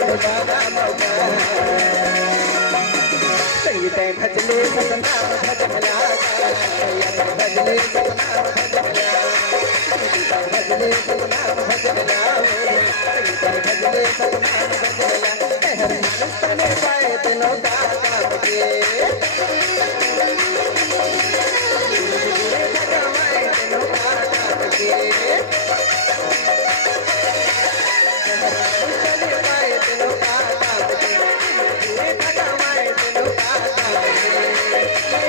मान बाबा मौका संगीत भजले सतनाम भजला भजले सतनाम भजला भजले सतनाम भजला संगीत भजले सतनाम भजला हर मानस तने पाए तेनो का काम के भगवान तेनो का काम के तने पाए तेनो का काम के भगवान तेनो का काम के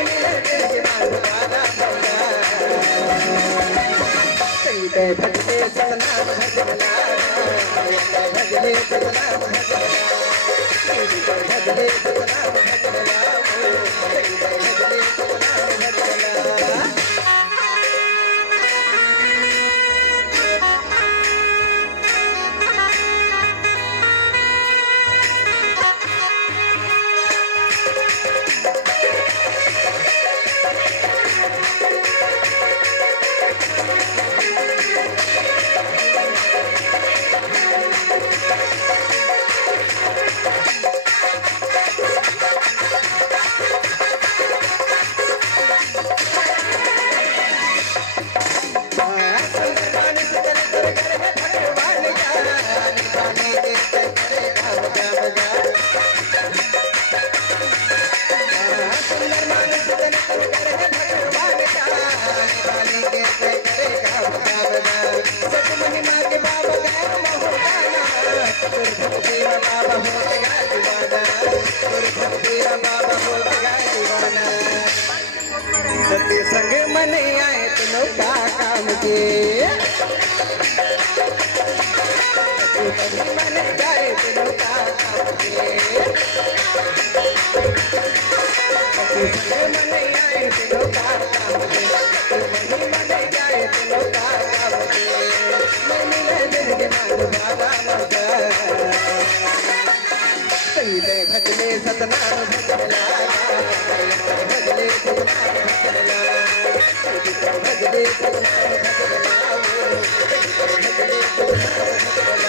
नीले के मान वाला संगीत भजले सतनाम भजला भजले सतनाम भजला भजले सतनाम भजला भजले सतनाम भजला संग मन आए तेनो का काम के मन गाए तेनो का काम के संग मन आए तेनो का काम के मन गाए तेनो का काम के मिले दिल के मान बाबा मौका संगीत भजले सतनाम भजला भजले सतनाम भजला भजले सतनाम भजला भजले सतनाम भजला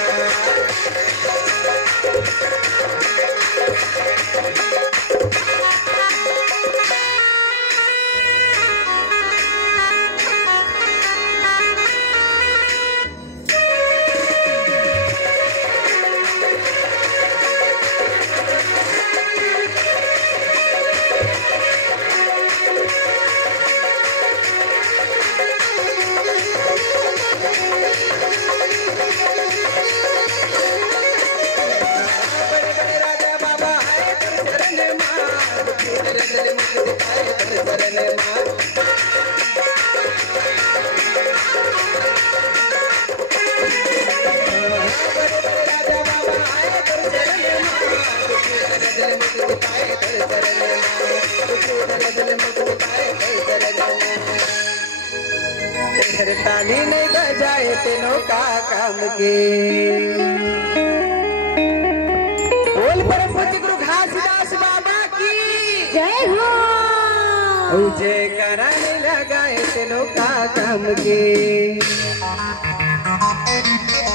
ताली नहीं बजाए तेनो का काम के बोल परम पूज्य गुरु घासीदास बाबा की जय हो। जय कराने लगाए तेनो का काम के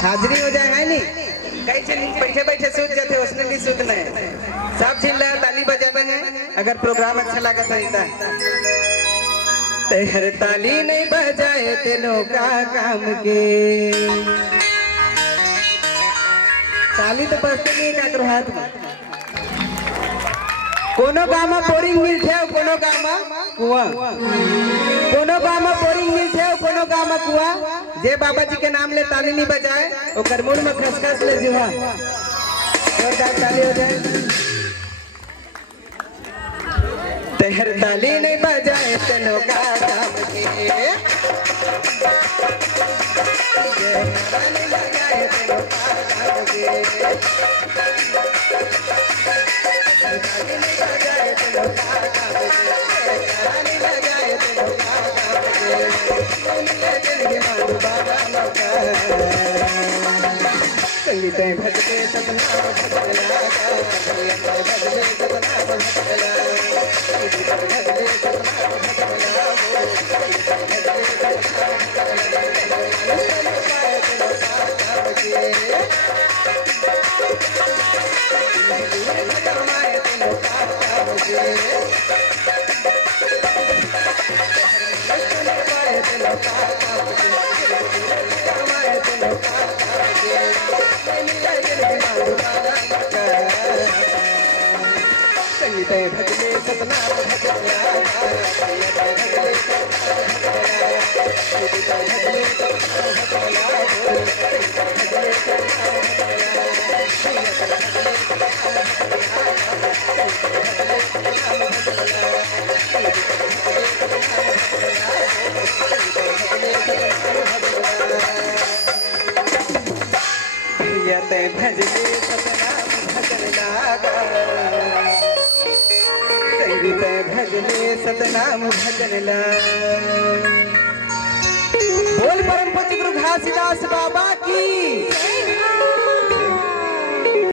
हाजिरी हो जाए है नहीं कई चीज बैठे बैठे सूझ जाते उसने भी सूझना है सब चिल्ला ताली बजाना है अगर प्रोग्राम अच्छा लगा तो तेहर ताली नहीं बजाए तेनो का काम के ताली तो बजते नहीं का करो हाथ में कोनो काम में बोरिंग मिल थे कोनो काम में कुआं कोनो काम में बोरिंग मिल थे कोनो काम में कुआं जे बाबा जी के नाम ले ताली नहीं बजाए ओकर मुंह में खसखस ले जीवा जोरदार ताली हो जाए तेहर ताली नहीं बजाए तेनो का काम के ताली लगाए तेनो का काम के ताली नहीं बजाए तेनो का काम के ताली लगाए तेनो का काम के मिले दिल के मान बाबा मौका संगीत भजते सतनाम भजला भजले सतनाम भजला भजले सतनाम भजला भजले सतनाम भजला भजले सतनाम भजन लागा संगीत भजले सतनाम भजन ला। बोल परम पूज्य गुरु घासीदास बाबा की।